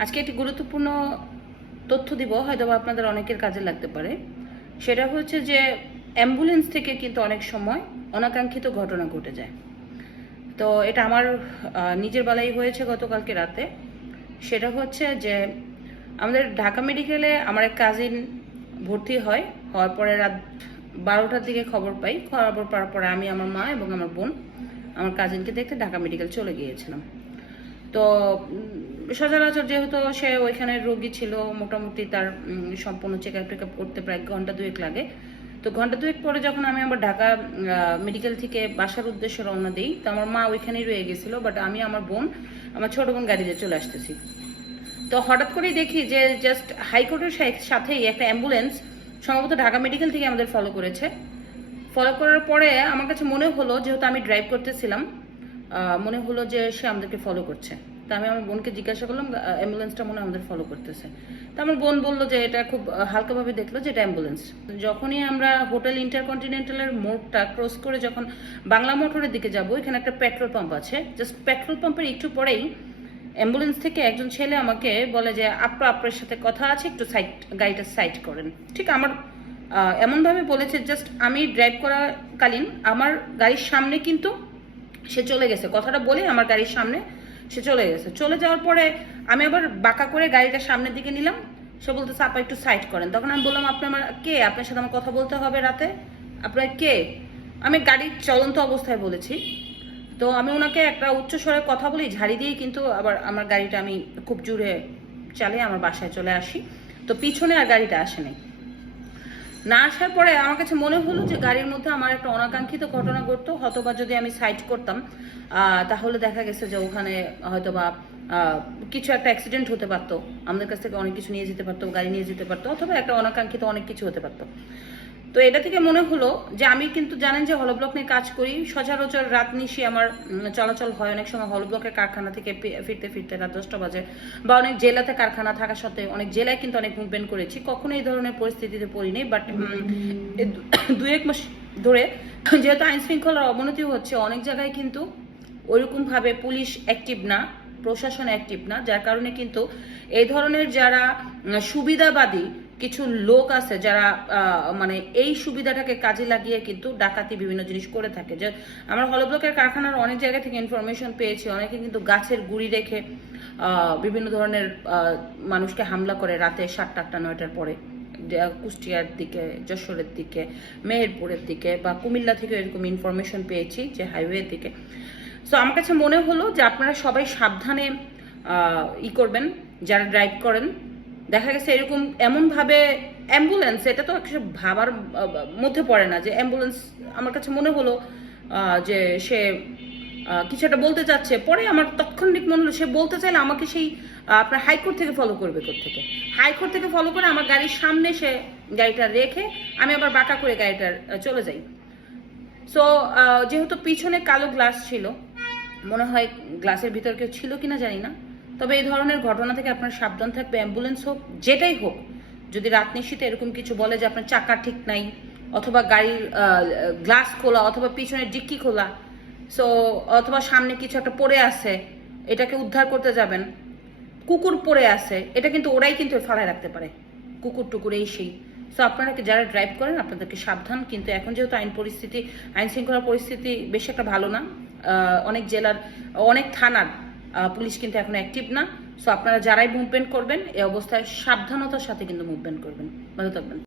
আজকে একটি গুরুত্বপূর্ণ তথ্য দিব, হয়তো আপনাদের অনেকের কাজে লাগতে পারে। সেটা হচ্ছে যে অ্যাম্বুলেন্স থেকে কিন্তু অনেক সময় অনাকাঙ্ক্ষিত ঘটনা ঘটে যায়। তো এটা আমার নিজের বেলাই হয়েছে গতকালকে রাতে। সেটা হচ্ছে যে আমাদের ঢাকা মেডিকেলে আমার এক কাজিন ভর্তি হওয়ার পরে রাত 12টার দিকে খবর পাই। খবর পাওয়ার পরে আমি, আমার মা এবং আমার বোন আমার কাজিনকে দেখতে ঢাকা মেডিকেল চলে গিয়েছিলাম। তো সচরাচর যেহেতু সে ওইখানে রোগী ছিল, মোটামুটি তার সম্পূর্ণ চেক আপ টেক আপ করতে প্রায় ঘন্টা দুয়েক লাগে। তো ঘন্টা দুয়েক পরে যখন আমি আমার ঢাকা মেডিকেল থেকে বাসার উদ্দেশ্যে রওনা দিই, তো আমার মা ওইখানেই রয়ে গেছিল, বাট আমি, আমার বোন, আমার ছোট বোন গাড়িতে চলে আসতেছি। তো হঠাৎ করেই দেখি যে জাস্ট হাইকোর্টের সাথেই একটা অ্যাম্বুলেন্স সম্ভবত ঢাকা মেডিকেল থেকে আমাদের ফলো করেছে। ফলো করার পরে আমার কাছে মনে হলো, যেহেতু আমি ড্রাইভ করতেছিলাম, মনে হলো যে সে আমাদেরকে ফলো করছে। তো আমি আমার বোনকে জিজ্ঞাসা করলাম, অ্যাম্বুলেন্সটা মনে হয় আমাদের ফলো করতেছে। তো আমার বোন বললো যে এটা খুব হালকাভাবে দেখলো যে এটা অ্যাম্বুলেন্স। যখনই আমরা হোটেল ইন্টারকন্টিনেন্টালের মোড়টা ক্রস করে যখন বাংলা মোটরের দিকে যাব, এখানে একটা পেট্রোল পাম্প আছে। জাস্ট পেট্রোল পাম্পের একটু পরেই অ্যাম্বুলেন্স থেকে একজন ছেলে আমাকে বলে যে আপনার সাথে কথা আছে, একটু গাড়িটা সাইড করেন। ঠিক আমার এমনভাবে বলেছে, জাস্ট আমি ড্রাইভ করাকালীন আমার গাড়ির সামনে কিন্তু সে চলে গেছে। কথাটা বলে আমার গাড়ির সামনে সে চলে গেছে। চলে যাওয়ার পরে আমি আবার বাঁকা করে গাড়িটা সামনের দিকে নিলাম। সে বলতেছে আপা একটু সাইড করেন। তখন আমি বললাম, আপনি আমার কে? আপনার সাথে আমার কথা বলতে হবে রাতে? আপনার কে? আমি গাড়ির চলন্ত অবস্থায় বলেছি। তো আমি ওনাকে একটা উচ্চ স্বরে কথা বলি, ঝাড়ি দিয়ে কিন্তু আবার আমার গাড়িটা আমি খুব জোরে চালিয়ে আমার বাসায় চলে আসি। তো পিছনে আর গাড়িটা আসে নাই। না আসার পরে আমার কাছে মনে হলো যে গাড়ির মধ্যে আমার একটা অনাকাঙ্ক্ষিত ঘটনা ঘটতো। হয়তোবা যদি আমি সাইড করতাম তাহলে দেখা গেছে যে ওখানে হয়তোবা কিছু একটা অ্যাক্সিডেন্ট হতে পারতো, আমাদের কাছ থেকে অনেক কিছু নিয়ে যেতে পারতো, গাড়ি নিয়ে যেতে পারতো, অথবা একটা অনাকাঙ্ক্ষিত অনেক কিছু হতে পারতো। তো এটা থেকে মনে হলো যে আমি কিন্তু জানেন যে হলো ব্লক নিয়ে কাজ করি, সচরাচর রাত নিশি আমার চলাচল হয়। অনেক সময় হলো ব্লকের কারখানা থেকে ফিরতে ফিরতে রাত 10টা বাজে, বা অনেক জেলাতে কারখানা থাকা সত্ত্বেও অনেক জেলায় কিন্তু অনেক মুভমেন্ট করেছি। কখনো এই ধরনের পরিস্থিতিতে পড়িনি, বাট 2-1 মাস ধরে যেহেতু আইন শৃঙ্খলার অবনতি হচ্ছে, অনেক জায়গায় কিন্তু ওইরকমভাবে পুলিশ অ্যাক্টিভ না, প্রশাসন অ্যাক্টিভ না, যার কারণে কিন্তু এই ধরনের যারা সুবিধাবাদী কিছু লোক আছে, যারা মানে এই সুবিধাটাকে কাজে লাগিয়ে কিন্তু ডাকাতি বিভিন্ন জিনিস করে থাকে। যে আমরা হল ব্লকের কারখানার অনেক জায়গা থেকে ইনফরমেশন পেয়েছি, অনেকে কিন্তু গাছের গুঁড়ি রেখে বিভিন্ন ধরনের মানুষকে হামলা করে রাতে 7টা 8টা 9টার পরে। কুষ্টিয়ার দিকে, যশোরের দিকে, মেহেরপুরের দিকে, বা কুমিল্লা থেকে এরকম ইনফরমেশন পেয়েছি যে হাইওয়ের দিকে। সো আমার কাছে মনে হলো যে আপনারা সবাই সাবধানে করবেন যারা ড্রাইভ করেন। দেখা গেছে এরকম এমনভাবে অ্যাম্বুলেন্স, এটা তো একটা ভাবার মধ্যে পড়ে না যে অ্যাম্বুলেন্স। আমার কাছে মনে হলো যে সে কিছু একটা বলতে চাচ্ছে, পরে আমার তৎক্ষণিক মনে হলো সে বলতে চাইলে আমাকে সেই আপনার হাইকোর্ট থেকে ফলো করবে। থেকে হাইকোর্ট থেকে ফলো করে আমার গাড়ির সামনে সে গাড়িটা রেখে আমি আবার বাঁকা করে গাড়িটার চলে যাই। সো যেহেতু পিছনে কালো গ্লাস ছিল, মনে হয় গ্লাসের ভিতর কেউ ছিল কিনা জানি না, তবে এই ধরনের ঘটনা থেকে আপনার সাবধান থাকবে। অ্যাম্বুলেন্স হোক, যেটাই হোক, যদি রাত নিশীতে এরকম কিছু বলে যে আপনার চাকা ঠিক নাই, অথবা গাড়ির গ্লাস খোলা, অথবা পিছনের ডিক্কি খোলা, সো অথবা সামনে কিছু একটা পড়ে আছে, এটাকে উদ্ধার করতে যাবেন, কুকুর পড়ে আছে, এটা কিন্তু ওরাই কিন্তু ফালায় রাখতে পারে, কুকুর টুকুর এই সেই। সো আপনারা যারা ড্রাইভ করেন আপনাদেরকে সাবধান। কিন্তু এখন যেহেতু আইন শৃঙ্খলার পরিস্থিতি বেশ একটা ভালো না, অনেক জেলার, অনেক থানার পুলিশ কিন্তু এখন অ্যাক্টিভ না। সো আপনারা যারাই মুভমেন্ট করবেন এই অবস্থায় সাবধানতার সাথে কিন্তু মুভমেন্ট করবেন। ভালো থাকবেন।